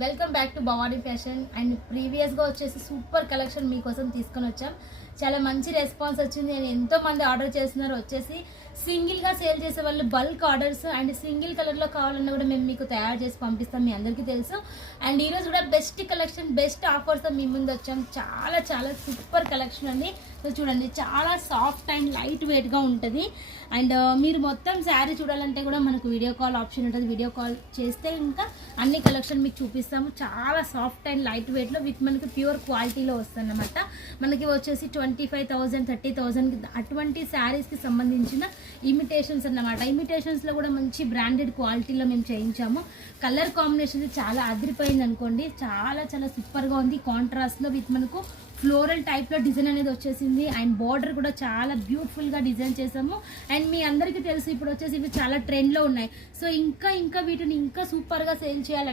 Welcome back to Bhavani fashion. And ప్రీవియస్గా వచ్చేసి super collection మీకోసం తీసుకొని వచ్చాం. చాలా మంచి రెస్పాన్స్ వచ్చింది. నేను ఎంతో మంది ఆర్డర్ చేస్తున్నారు. వచ్చేసి సింగిల్గా సేల్ చేసే వాళ్ళు బల్క్ ఆర్డర్స్ అండ్ సింగిల్ కలర్లో కావాలన్నా కూడా మేము మీకు తయారు చేసి పంపిస్తాం, మీ అందరికీ తెలుసు. అండ్ ఈరోజు కూడా బెస్ట్ కలెక్షన్ బెస్ట్ ఆఫర్స్తో మీ ముందు వచ్చాం. చాలా చాలా సూపర్ కలెక్షన్ అండి. సో చూడండి, చాలా సాఫ్ట్ అండ్ లైట్ వెయిట్గా ఉంటుంది. అండ్ మీరు మొత్తం శారీ చూడాలంటే కూడా మనకు వీడియో కాల్ ఆప్షన్ ఉంటుంది. వీడియో కాల్ చేస్తే ఇంకా అన్ని కలెక్షన్ మీకు చూపిస్తాము. చాలా సాఫ్ట్ అండ్ లైట్ వెయిట్లో విత్ మనకి ప్యూర్ క్వాలిటీలో వస్తుంది అన్నమాట. మనకి వచ్చేసి 25,000 30,000 అటువంటి శారీస్కి సంబంధించిన ఇమిటేషన్స్ అన్నమాట. ఇమిటేషన్స్లో కూడా మంచి బ్రాండెడ్ క్వాలిటీలో మేము చేయించాము. కలర్ కాంబినేషన్ చాలా అదిరిపోయింది అనుకోండి. చాలా చాలా సూపర్గా ఉంది. కాంట్రాస్ట్లో విత్ మనకు ఫ్లోరల్ టైప్లో డిజైన్ అనేది వచ్చేసింది. అండ్ బార్డర్ కూడా చాలా బ్యూటిఫుల్గా డిజైన్ చేసాము. అండ్ మీ అందరికీ తెలుసు ఇప్పుడు వచ్చేసి ఇవి చాలా ట్రెండ్లో ఉన్నాయి. సో ఇంకా వీటిని ఇంకా సూపర్గా సేల్ చేయాలి.